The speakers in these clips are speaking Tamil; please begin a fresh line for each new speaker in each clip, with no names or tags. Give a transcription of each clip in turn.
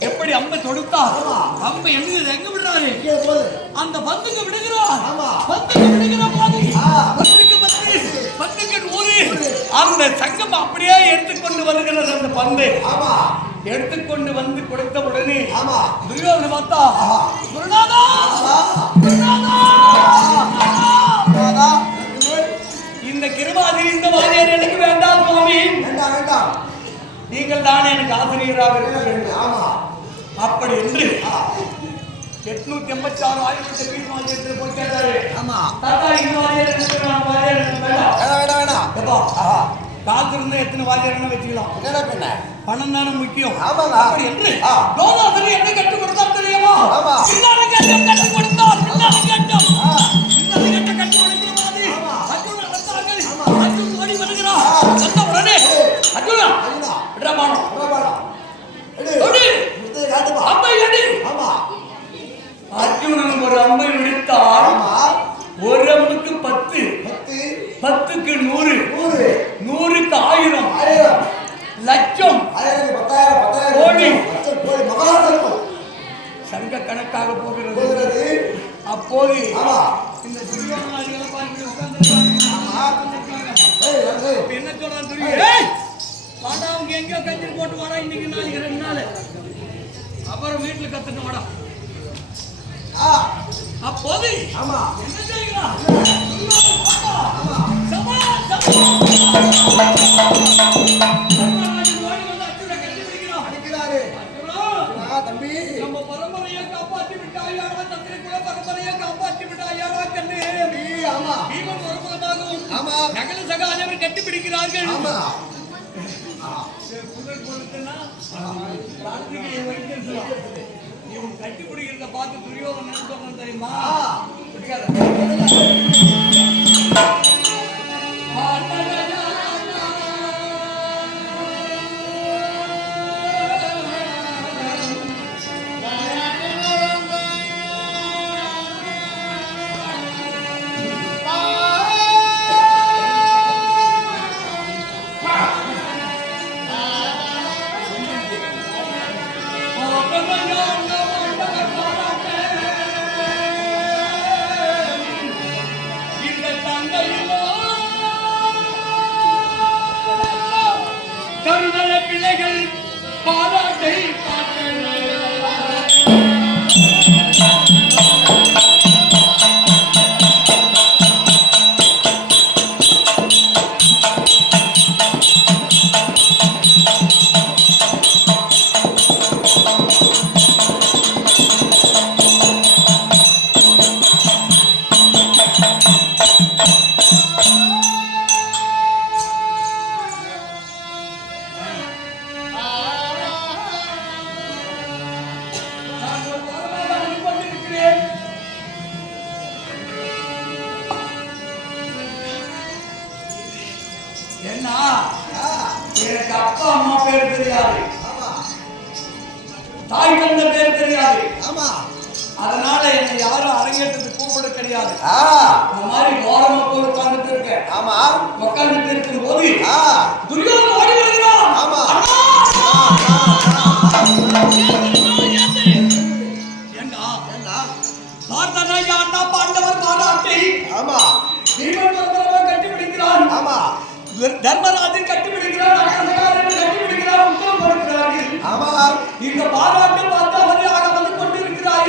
எப்படி அம்பை தொடுத்தார்? அம்பை எங்க எங்க விடுறாரு அந்த பந்துக்கு விடுகிறார்.
ஆமா.
பந்துக்கு விடுகிற போது
ஆ.
பந்துக்கு பத்து பந்துக்கு நூறு. அந்த சங்கம் அப்படியே எடுத்துக்கொண்டு வருகிறது அந்த பந்து.
ஆமா.
எடுத்துக்கொண்டு வந்து கொடுத்த உடனே
ஆமா.
துரியோதனை பார்த்தா குருநாதா! தானே எனக்கு ஆசிரியராக இருக்க வேண்டும்
ஆமா.
அப்படி என்று எட்நூத்தி எண்பத்தி ஆறு ஆயிரத்தி தீர்மானத்தில் போய் கேட்டாரு
ஆமா.
தாத்தா இந்த
ஆஹா
காசு இருந்தா எத்தனை வாரியார்னு வச்சுக்கலாம்.
பெண்ண?
பணம் தானே முக்கியம். அப்படி என்று என்ன கற்றுக் கொடுத்தார் தெரியுமா?
ஆமா.
சங்க கணக்காக போகிறது அப்போது இந்த என்ன சொல்றான் துரியன்? ஏய்! வாடா, அவங்க எங்கேயோ கஞ்சில் போட்டு வாடா, இன்னைக்கு நாளைக்கு ரெண்டு நாள். அப்புறம் வீட்டுல கத்துட்டு வாடா.
ஆ
அப்போது
ஆமா
என்ன வாடா. சபா, சபா. காப்பாற்றி தந்திரி குல பரம்பரையை காப்பாற்றி
ஆமா.
பீமன் ஒருபுறமாகவும்
ஆமா
நகல கட்டி பிடிக்கிறார்கள்
ஆமா
இவன் கட்டி பிடிக்கிறத பார்த்து துரியோதனன் என்ன சொன்னான் தெரியுமா பாராட்டை தாய் தந்த பேர் தெரியாது.
ஆமா.
அதனால என்னை யாரும் அரங்கேற்றத்துக்கு கூப்பிட கிடையாது. இந்த மாதிரி ஓரமா போய் உட்கார்ந்துட்டு இருக்கேன்.
ஆமா.
உட்கார்ந்துட்டு இருக்கும் போது துரியோதனன் ஓடி வருகிறான்.
ஆமா. ஆமா.
பரபரவை கட்டி பிடிக்கிறான்
ஆமா.
தர்மராஜன் கட்டி பிடிக்கிறான் அகசகாரன் கட்டி பிடிக்கிறான் உத்தரம் கொடுக்கிறார்கள்.
ஆமா
இந்த பாராட்டு பார்த்து அவரை ஆக வந்து கொண்டிருக்கிறாய்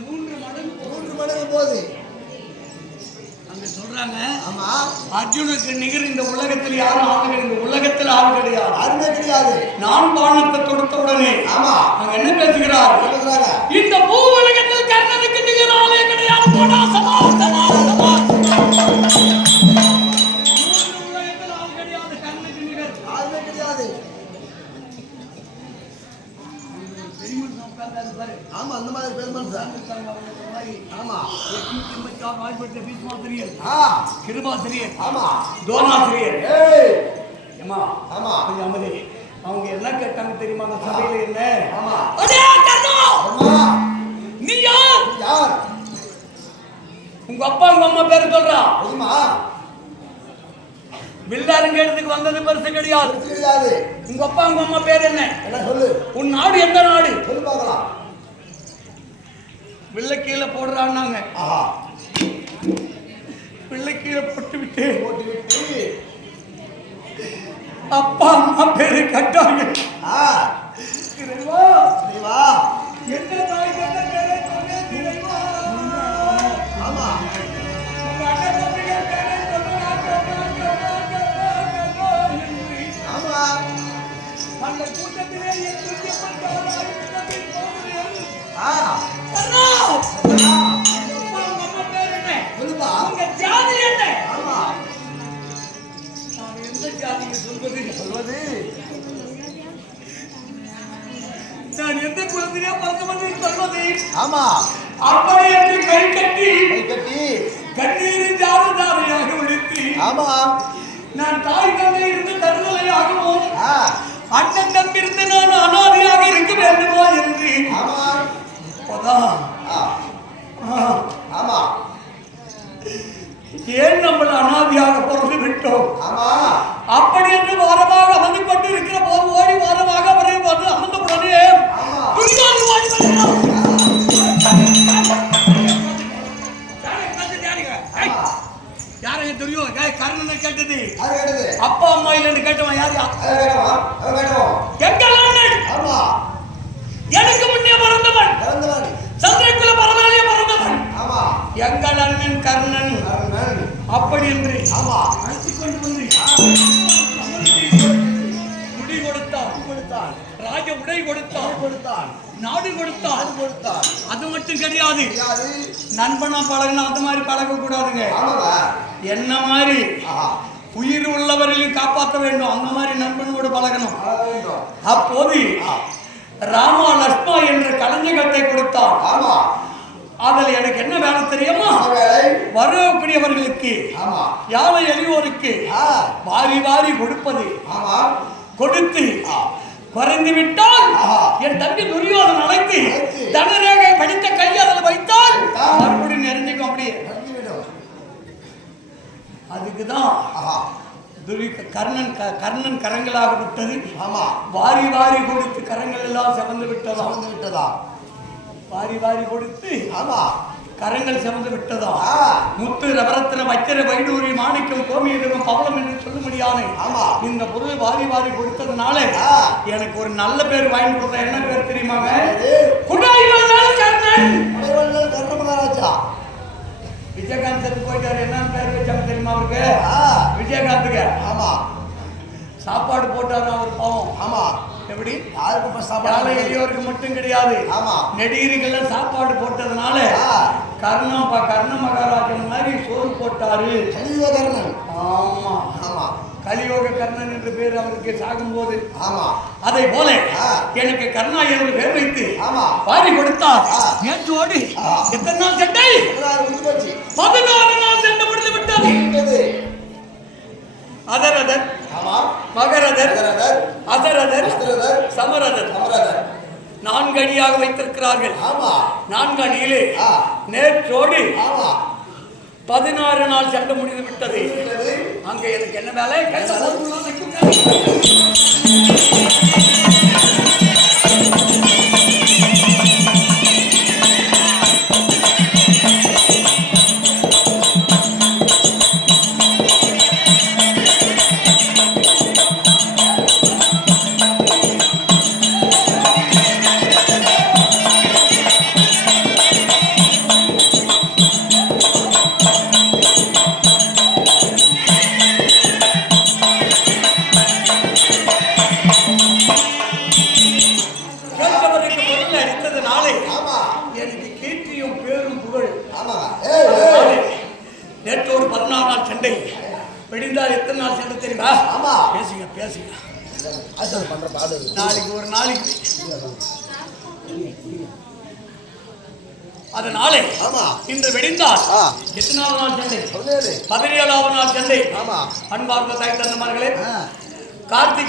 மூன்று மடங்கு
மூன்று மடங்கு போகுது.
அங்க சொல்றாங்க
ஆமா.
அர்ஜுனுக்கு நிகர் இந்த உலகத்தில் யாரும் ஆள் கிடையாது இந்த உலகத்தில் ஆள் கிடையாது.
அருமை கிடையாது.
நான் பானத்தை தொடுத்த உடனே
ஆமா.
அங்க என்ன பேசுகிறார்?
சொல்லுறாங்க
இந்த பூ உலகத்தில் கர்ணனுக்கு நிகர் ஆளே கிடையாது. போடா சமா சமா சமா மூன்று உலகத்தில் ஆள் கிடையாது கர்ணனுக்கு நிகர்
அருமை கிடையாது
பெரிய மனுஷன் உட்கார்ந்தாரு பாரு
ஆமா அந்த மாதிரி பெருமன் சார்
உட்கார்ந்தாங்க அவங்க மாதிரி.
ஆமா
ஒரு எண்பத்தி ஆறு வாய்ப்பட்ட பீஷ்மாசிரியர்
ஆ
கிருபாசிரியர்
ஆமா.
தோனாசிரியர். ஏமா
ஆமா.
கொஞ்சம் அமைதி. அவங்க என்ன கேட்டாங்க தெரியுமா? அந்த சபையில என்ன?
ஆமா.
நீ யார்?
யார்?
உங்க அப்பா உங்க அம்மா பேர் சொல்றா?
தெரியுமா?
வில்லாருங்க இடத்துக்கு வந்தது பெருசு கிடையாது.
தெரியாது
உங்க அப்பா உங்க அம்மா பேர் என்ன?
என்ன சொல்லு?
உன் நாடு எந்த நாடு?
சொல்லு பார்க்கலாம்.
வில்ல கீழே போடுறான்னாங்க.
ஆஹா.
வில்ல கீழே போட்டு விட்டு அப்பா அம்மா பேரு கட்டாங்க எந்த தாய் கண்ட சொல்வது? நான் எந்த குலத்திலே பிறந்தவன் சொல்வது?
ஆமா.
அப்படி என்று கை கட்டி
கை கட்டி
கண்ணீரின் விடுத்து
ஆமா.
நான் தாய் தந்தை இருந்து தருதலையாகவும் அண்ணன் தம்பி இருந்து நான் அனாதையாக இருக்க வேண்டுமா என்று
ஆமா.
ஏன் நம்மள அனாதையாக பிறந்து விட்டோம்?
ஆமா.
அப்படி என்று வாரமாக அமர்ந்து கொண்டு இருக்கிற போது ஓடி வாரமாக அவரை வந்து அமர்ந்த உடனே
ஆமா.
துரியோதனன் ஓடி வருகிறான். யாரை கண்டு யாருங்க? ஏய்,
ஆமா
யாருங்க துரியோதனன்? ஏய், கர்ணனை கேட்டது? அப்பா அம்மா இல்லைன்னு கேட்டவன் யாரு? எங்கள் அண்ணன் எனக்கு முன்னே பிறந்தவன். சந்திரகுல பரவலையே பிறந்தவன்.
ஆமா.
எங்கள் அண்ணன் கர்ணன்.
கர்ணன்.
அப்படி என்று
ஆமா.
அழைத்துக் கொண்டு வந்து ராஜ உடை கொடுத்தான்
கொடுத்தான்
நாடு கொடுத்தான்
கொடுத்தான்
அது மட்டும் கிடையாது. நண்பனா பழகணும் அந்த மாதிரி பழக கூடாதுங்க என்ன மாதிரி? உயிர் உள்ளவர்களையும் காப்பாற்ற வேண்டும். அந்த மாதிரி நண்பனோடு பழகணும். அப்போது ராமா லக்ஷ்மா என்ற கலைஞகத்தை கொடுத்தான்.
ஆமா.
அதில் எனக்கு என்ன வேலை தெரியுமா? வரக்கூடியவர்களுக்கு
ஆமா.
யாழை எளியோருக்கு
ஆ.
வாரி வாரி கொடுப்பது.
ஆமா.
கொடுத்து. குறைந்து விட்டால். என் தம்பி துரியோதன் அழைத்து. தனரேகை படித்த கை அதில் வைத்தால். மறுபடியும் நெருஞ்சிக்கும் அப்படியே. அதுக்குதான் துரி கர்ணன் க- கர்ணன் கரங்களாக விட்டது.
ஆமா.
வாரி வாரி கொடுத்து கரங்கள் எல்லாம் செவந்து விட்டதாம்
சமந்து விட்டதா?
வாரி வாரி கொடுத்து
ஆமா.
கரங்கள் செவந்து விட்டதாம்
ஆ
முத்து ரவரத்தின வச்சிர வைடூரி மாணிக்கம் கோமியகம் பவளம் என்று சொல்ல முடியாது
ஆமா.
இந்த பொருள் வாரி வாரி கொடுத்ததுனால. எனக்கு ஒரு நல்ல பேர் வாங்கி கொடுத்த என்ன பேர் தெரியுமாங்க
கர்ண மகாராஜா
விஜயகாந்த் செத்து போயிட்டாரு. என்ன பேர் வச்சாங்க தெரியுமா அவருக்கு? விஜயகாந்துக்கு.
ஆமா.
சாப்பாடு போட்டாரு அவர் பாவம்.
ஆமா.
எப்படி?
யாருக்கு இப்ப
யாழை
சாப்பாடு
எளியோருக்கு மட்டும் கிடையாது.
ஆமா.
நெடிகர்கள் சாப்பாடு போட்டதுனால. கர்ணம் கர்ண மகாராஜன் மாதிரி சோறு போட்டாரு.
கலியுக கர்ணன்.
ஆமா.
ஆமா.
கலியோக கர்ணன் என்று பேர் அவருக்கு சாகும்போது
ஆமா.
அதை போல. எனக்கு கர்ணா என்று பேர் வைத்து
ஆமா.
வாரி கொடுத்தார். நேற்றோடு. எத்தனை நாள் சட்டை
பதினாறு
நாள் சண்டை முடிந்து விட்டது. அதரதர்
ஆமா.
மகரதர் அசரதர் சமரதர்.
அமரதர்
நான்கு அடியாக வைத்திருக்கிறார்கள் நான்கு அணியிலே. நேற்றோடு பதினாறு நாள் சண்டை முடிந்து விட்டது.
விட்டது.
அங்க எனக்கு என்ன வேலை? அதனாலே
ஆமா.
இன்று வெடிந்தால் எத்தனாவது நாள் சண்டை?
பதினேழு.
பதினேழாவது நாள் சண்டை.
ஆமா.
அன்பார்ந்த தாய் தந்தமார்களே கார்த்திகை